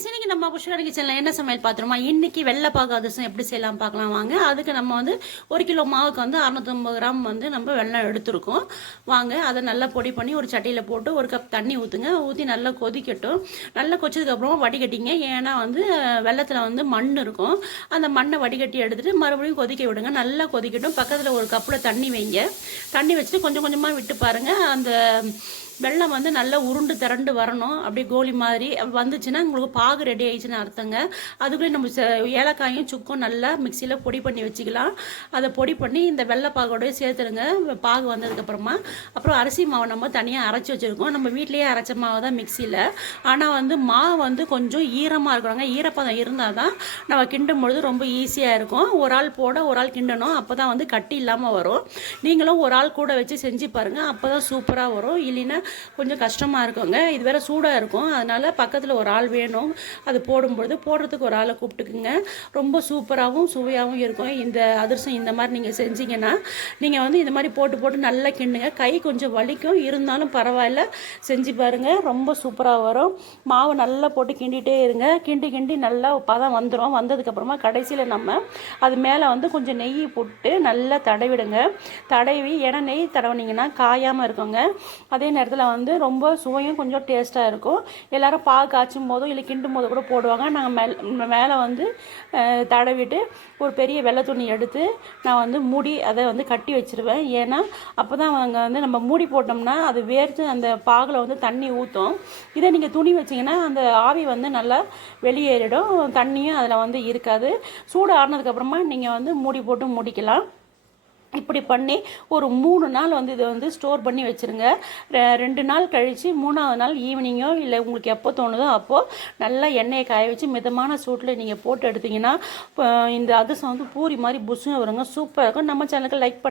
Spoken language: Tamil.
இன்னைக்கு நம்ம புஷ்கரணி கிச்சனில் என்ன சமையல் பார்த்துருமா? இன்னைக்கு வெள்ளைப்பாகு அதிரசம் எப்படி செய்யலாம் பார்க்கலாம் வாங்க. அதுக்கு நம்ம வந்து 1 கிலோ மாவுக்கு வந்து 650 கிராம் வந்து நம்ம வெல்லம் எடுத்துருக்கோம். வாங்க அதை நல்லா பொடி பண்ணி ஒரு சட்டியில் போட்டு 1 கப் தண்ணி ஊற்றுங்க. ஊற்றி நல்லா கொதிக்கட்டும். நல்லா கொச்சதுக்கப்புறமா வடிகட்டிங்க. ஏன்னா வந்து வெள்ளத்தில் வந்து மண் இருக்கும். அந்த மண்ணை வடிகட்டி எடுத்துகிட்டு மறுபடியும் கொதிக்க விடுங்க. நல்லா கொதிக்கட்டும். பக்கத்தில் ஒரு கப்பில் தண்ணி வைங்க. தண்ணி வச்சுட்டு கொஞ்சம் கொஞ்சமாக விட்டு பாருங்கள். அந்த வெள்ளம் வந்து நல்லா உருண்டு திரண்டு வரணும். அப்படியே கோலி மாதிரி வந்துச்சுன்னா உங்களுக்கு பாகு ரெடி ஆயிடுச்சுன்னு அர்த்தங்க. அதுக்குள்ளே நம்ம ஏலக்காயும் சுக்கும் நல்லா மிக்சியில் பொடி பண்ணி வச்சுக்கலாம். அதை பொடி பண்ணி இந்த வெள்ளை பாகோடய சேர்த்துருங்க. பாகு வந்ததுக்கப்புறமா அப்புறம் அரிசி மாவை நம்ம தனியாக அரைச்சி வச்சுருக்கோம். நம்ம வீட்லேயே அரைச்ச மாவு தான் மிக்சியில். ஆனால் வந்து மாவு வந்து கொஞ்சம் ஈரமாக இருக்கணுங்க. ஈரப்பதம் இருந்தால் தான் நம்ம கிண்டும் பொழுது ரொம்ப ஈஸியாக இருக்கும். ஒரு ஆள் போட ஒரு ஆள் கிண்டணும். அப்போ தான் வந்து கட்டி இல்லாமல் வரும். நீங்களும் ஒரு ஆள் கூட வச்சு செஞ்சு பாருங்கள். அப்போ தான் சூப்பராக வரும். இல்லைன்னா கொஞ்சம் கஷ்டமாக இருக்குங்க. இது வேறு சூடாக இருக்கும். அதனால் பக்கத்தில் ஒரு ஆள் வேணும். அது போடும்பொழுது போடுறதுக்கு ஒரு ஆளை கூப்பிட்டுக்குங்க. ரொம்ப சூப்பராகவும் சுவையாகவும் இருக்கும். இந்த அதிரசம் இந்த மாதிரி நீங்கள் செஞ்சீங்கன்னா நீங்கள் வந்து இந்த மாதிரி போட்டு போட்டு நல்லா கிண்டுங்க. கை கொஞ்சம் வலிக்கும், இருந்தாலும் பரவாயில்ல, செஞ்சு பாருங்கள். ரொம்ப சூப்பராக வரும். மாவு நல்லா போட்டு கிண்டிகிட்டே இருங்க. கிண்டி கிண்டி நல்லா பதம் வந்துடும். வந்ததுக்கப்புறமா கடைசியில் நம்ம அது மேலே வந்து கொஞ்சம் நெய் போட்டு நல்லா தடவிடுங்க. தடவி, ஏன்னா நெய் தடவினீங்கன்னா காயாமல் இருக்குங்க. அதே நேரத்தில் வந்து ரொம்ப சுவையும் கொஞ்சம் டேஸ்ட்டாக இருக்கும். எல்லோரும் பாகு காய்ச்சும் போதும் இல்லை கிண்டும் போது கூட போடுவாங்க. நாங்கள் மேலே வந்து தடவிட்டு ஒரு பெரிய வெள்ளை துணி எடுத்து நான் வந்து மூடி அதை வந்து கட்டி வச்சுருவேன். ஏன்னா அப்போ தான் அங்கே வந்து நம்ம மூடி போட்டோம்னா அது வேர்த்து அந்த பாகில் வந்து தண்ணி ஊற்றும். இதை நீங்கள் துணி வச்சிங்கன்னா அந்த ஆவி வந்து நல்லா வெளியேறிடும். தண்ணியும் அதில் வந்து இருக்காது. சூடு ஆறினதுக்கப்புறமா நீங்கள் வந்து மூடி போட்டு முடிக்கலாம். இப்படி பண்ணி ஒரு 3 நாள் வந்து இதை வந்து ஸ்டோர் பண்ணி வச்சுருங்க. 2 நாள் கழித்து 3ஆவது நாள் ஈவினிங்கோ இல்லை உங்களுக்கு எப்போ தோணுதோ அப்போது நல்லா எண்ணெயை காய வச்சு மிதமான சூட்டில் நீங்கள் போட்டு எடுத்திங்கன்னா இந்த அதிரசம் வந்து பூரி மாதிரி புஷ்ஷுன்னு வருங்க. சூப்பராக இருக்கும். நம்ம சேனலுக்கு லைக்